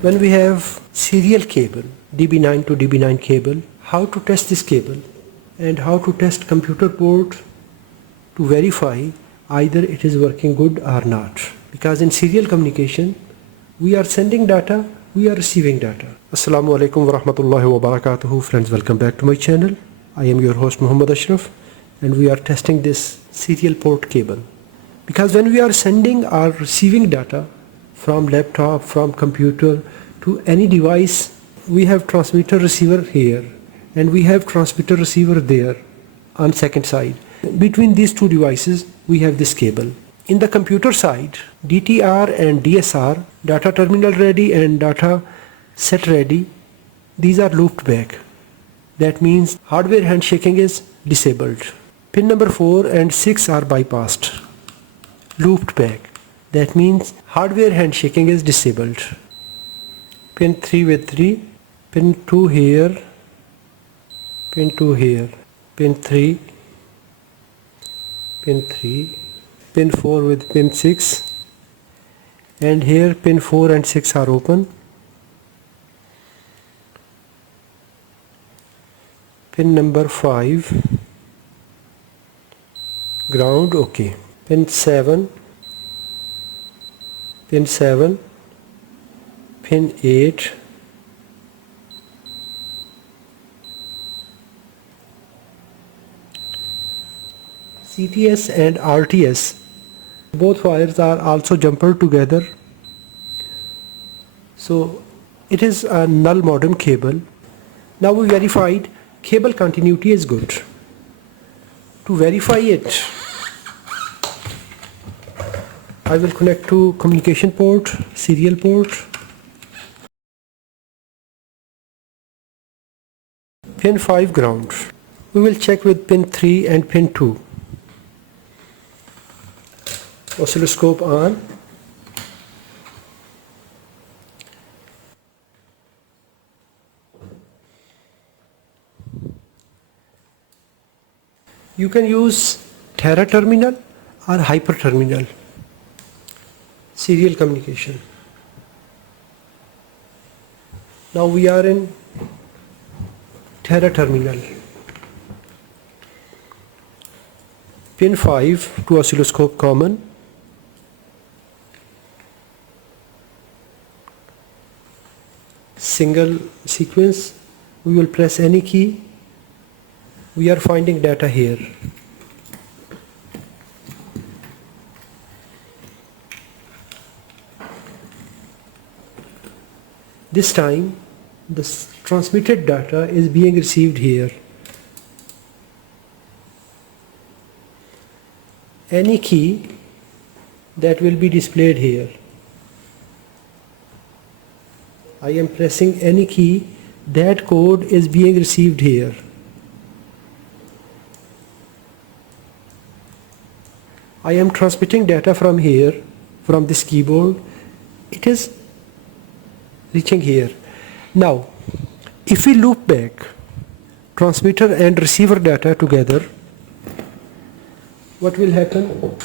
When we have serial cable, DB9 to DB9 cable, how to test this cable and how to test computer port to verify either it is working good or not. Because in serial communication, we are sending data, we are receiving data. Assalamu alaikum wa rahmatullahi wa barakatuhu. Friends, welcome back to my channel. I am your host Muhammad Ashraf, and we are testing this serial port cable. Because when we are sending or receiving data from laptop, from computer to any device, we have transmitter receiver here and we have transmitter receiver there on second side. Between these two devices we have this cable. In the computer side, DTR and DSR, data terminal ready and data set ready, these are looped back. That means hardware handshaking is disabled. Pin number 4 and 6 are bypassed. Looped back. That means hardware handshaking is disabled. Pin 3 with 3, pin 2 here, pin 2 here, pin 3, pin 3, pin 4 with pin 6, and here pin 4 and 6 are open. Pin number 5, ground, okay. Pin 7, pin 7, pin 8, CTS and RTS, both wires are also jumpered together, so it is a null modem cable. Now we verified cable continuity is good. To verify it, I will connect to communication port, serial port. Pin 5 ground. We will check with pin 3 and pin 2. Oscilloscope on. You can use TeraTerminal or HyperTerminal. Serial communication. Now we are in TeraTerminal. Pin 5 to oscilloscope common. Single sequence. We will press any key. We are finding data here. This time the transmitted data is being received here. Any key that will be displayed here. I am pressing any key, that code is being received here. I am transmitting data from here, from this keyboard. It is reaching here. Now, if we loop back transmitter and receiver data together, what will happen?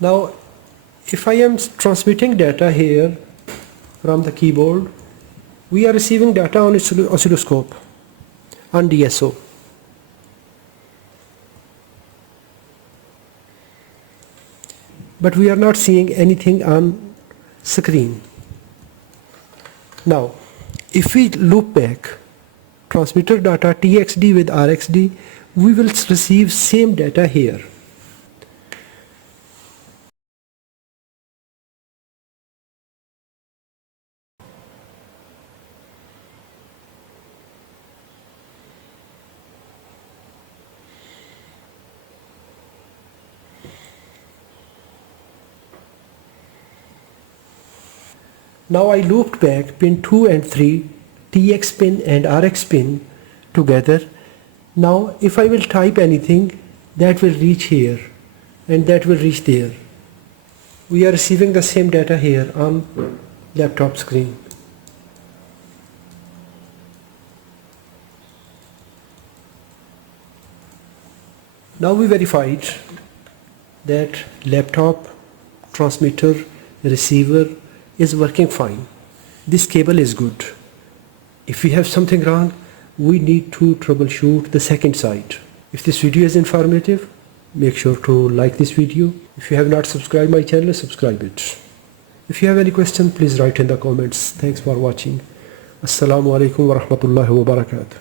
Now, if I am transmitting data here from the keyboard, we are receiving data on oscilloscope, on DSO. But we are not seeing anything on screen. Now, if we loop back transmitter data TXD with RXD, we will receive same data here. Now I looped back pin 2 and 3, TX pin and RX pin together. Now if I will type anything, that will reach here. and that will reach there. We are receiving the same data here on laptop screen. Now we verified that laptop transmitter receiver is working fine. This cable is good. If we have something wrong, we need to troubleshoot the second side. If this video is informative, make sure to like this video. If you have not subscribed my channel, subscribe it. If you have any question, please write in the comments. Thanks for watching. Assalamu alaikum wa rahmatullahi wa barakatuh.